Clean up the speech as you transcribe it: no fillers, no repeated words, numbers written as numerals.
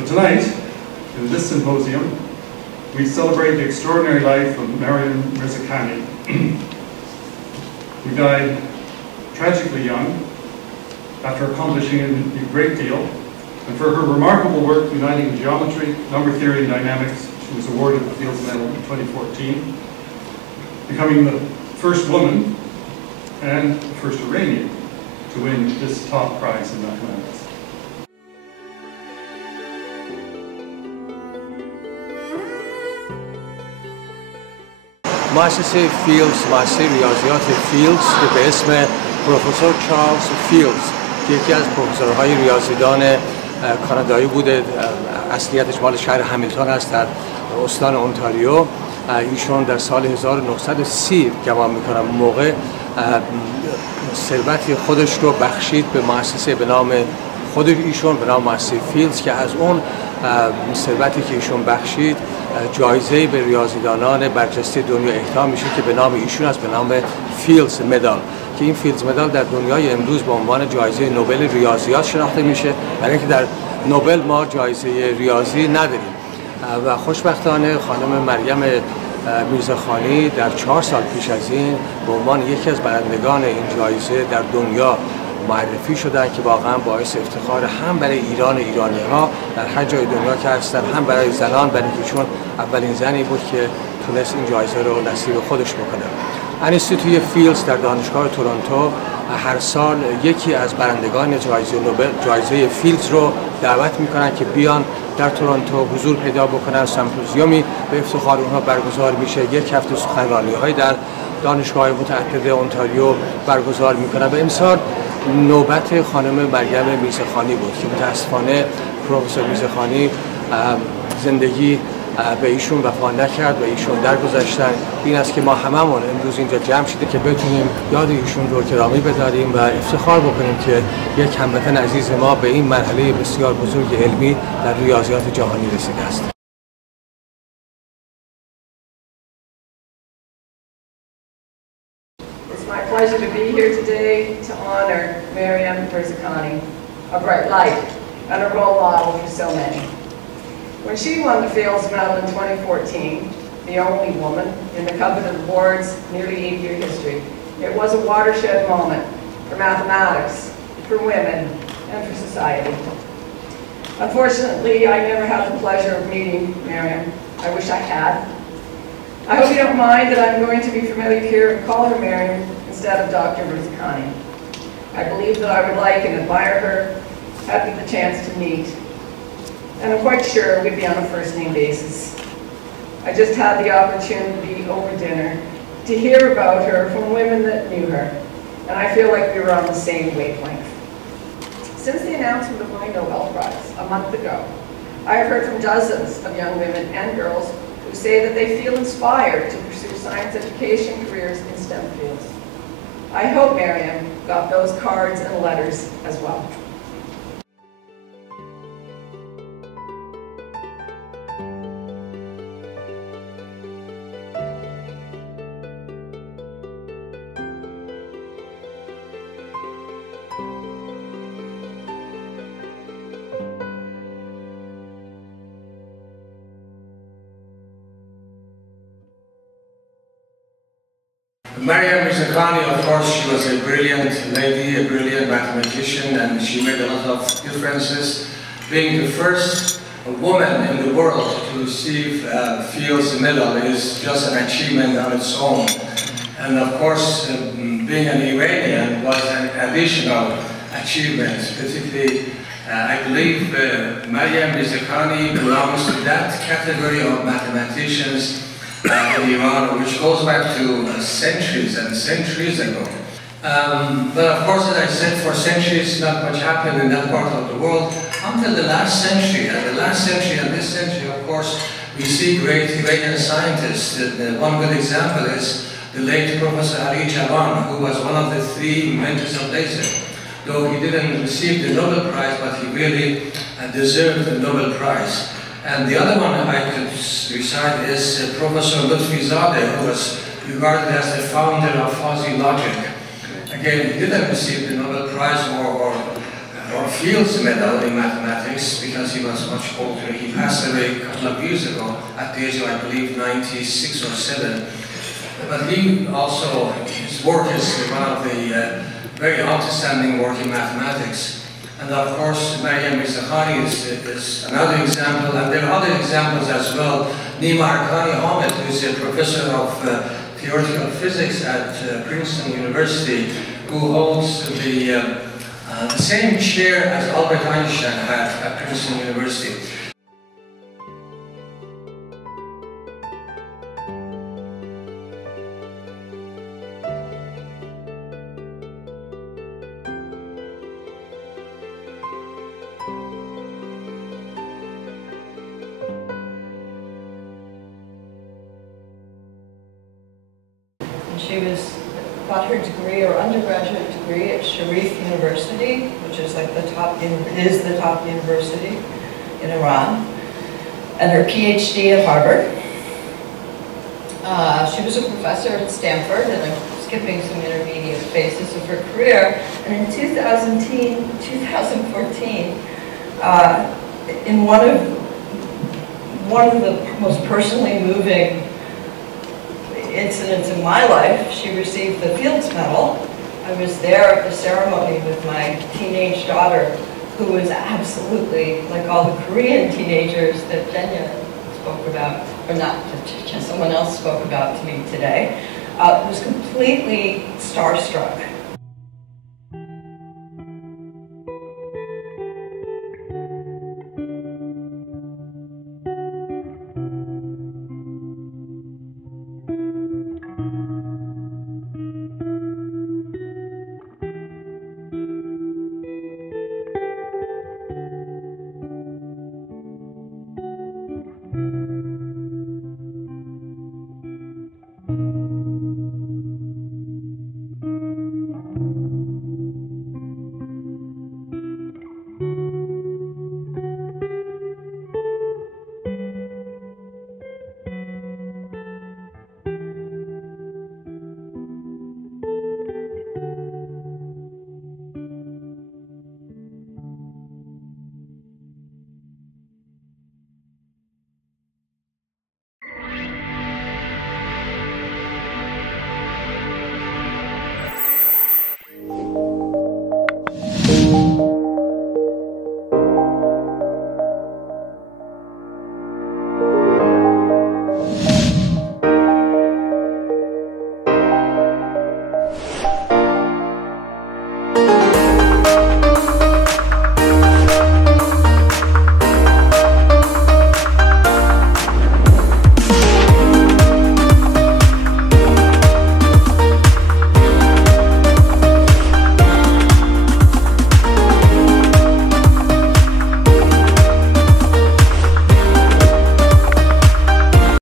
So tonight, in this symposium, we celebrate the extraordinary life of Meriem Mirzakhani, who died tragically young after accomplishing a great deal, and for her remarkable work uniting geometry, number theory, and dynamics. She was awarded the Fields Medal in 2014, becoming the first woman and the first Iranian to win this top prize in mathematics. مؤسسه فیلدز، مؤسسه ریاضیات فیلدز که به اسم پروفسور چارلز فیلدز که یکی از پروفسورهای ریاضیدان کانادایی بوده، اصلیتش مال شهر همیلتون است در استان اونتاریو. ایشون در سال 1930 گمان میکنم موقع ثروت خودش رو بخشید به مؤسسه به نام خود ایشون، به نام مؤسسه فیلدز، که از اون ثروتی که ایشون بخشید جایزه به ریاضیدانان برجسته دنیا اهدا میشه که به نام ایشون است، به نام فیلدز مدال، که این فیلدز مدال در دنیای امروز به عنوان جایزه نوبل ریاضیات شناخته میشه، برای اینکه در نوبل ما جایزه ریاضی نداریم. و خوشبختانه خانم مریم میرزاخانی در 4 سال پیش از این به عنوان یکی از برندگان این جایزه در دنیا معرفی شدن که واقعا باعث افتخار هم برای ایرانی‌ها در هر جای دنیا که هستن، هم برای زنان، برای اینکه چون اولین زنی بود که تونست این جایزه رو نصیب خودش بکنه. انستیتوی فیلدز در دانشگاه تورنتو هر سال یکی از برندگان جایزه نوبل، جایزه فیلدز رو دعوت میکنن که بیان در تورنتو حضور پیدا بکنن. سمپوزیومی به افتخار اونها برگزار میشه. یک هفته سخنرانی‌های در دانشگاه متعدد اونتاریو برگزار میکنن. و امسال نوبت خانم مریم میرزاخانی بود که متاسفانه پروفسور میرزاخانی زندگی به ایشون وفا نکرد و ایشون درگذشتن. این است که ما هممون امروز اینجا جمع شده که بتونیم یاد ایشون رو گرامی بداریم و افتخار بکنیم که یک هموطن عزیز ما به این مرحله بسیار بزرگ علمی در ریاضیات جهانی رسیده است. It's my pleasure to be here today to honor Meriem Mirzakhani, a bright light and a role model for so many. When she won the Fields Medal in 2014, the only woman in the coveted award's nearly 8-year history, it was a watershed moment for mathematics, for women, and for society. Unfortunately, I never had the pleasure of meeting Meriem. I wish I had. I hope you don't mind that I'm going to be familiar here and call her Meriem instead of Dr. Mirzakhani. I believe that I would like and admire her, had we the chance to meet. And I'm quite sure we'd be on a first-name basis. I just had the opportunity over dinner to hear about her from women that knew her, and I feel like we were on the same wavelength. Since the announcement of my Nobel Prize a month ago, I have heard from dozens of young women and girls who say that they feel inspired to pursue science education careers in STEM fields. I hope Meriem got those cards and letters as well. Meriem Mirzakhani, of course, she was a brilliant lady, a brilliant mathematician, and she made a lot of differences. Being the first woman in the world to receive Fields Medal is just an achievement on its own. And of course, being an Iranian was an additional achievement. Particularly, I believe Meriem Mirzakhani belongs to that category of mathematicians in Iran, which goes back to centuries and centuries ago. But of course, as I said, for centuries not much happened in that part of the world until the last century. And the last century and this century, of course, we see great Iranian scientists. One good example is the late Professor Ali Javan, who was one of the 3 inventors of laser. Though he didn't receive the Nobel Prize, but he really deserved the Nobel Prize. And the other one I could recite is Professor Lutfizadeh, who was regarded as the founder of fuzzy logic. Again, he didn't receive the Nobel Prize or Fields Medal in mathematics because he he was much older. He passed away a couple of years ago at the age of, I believe, 96 or 7. But he also, his work is one of the very outstanding work in mathematics. And of course, Meriem Mirzakhani is another example, and there are other examples as well. Nimarkani Ahmed, who is a professor of theoretical physics at Princeton University, who holds the same chair as Albert Einstein had at Princeton University. She got her degree, or undergraduate degree, at Sharif University, which is like the top university in Iran, and her PhD at Harvard. She was a professor at Stanford, and I'm skipping some intermediate phases of her career. And in 2014, in one of the most personally moving incidents in my life, she received the Fields Medal. I was there at the ceremony with my teenage daughter, who was absolutely like all the Korean teenagers that Jenya spoke about, or not, someone else spoke about to me today. Was completely starstruck.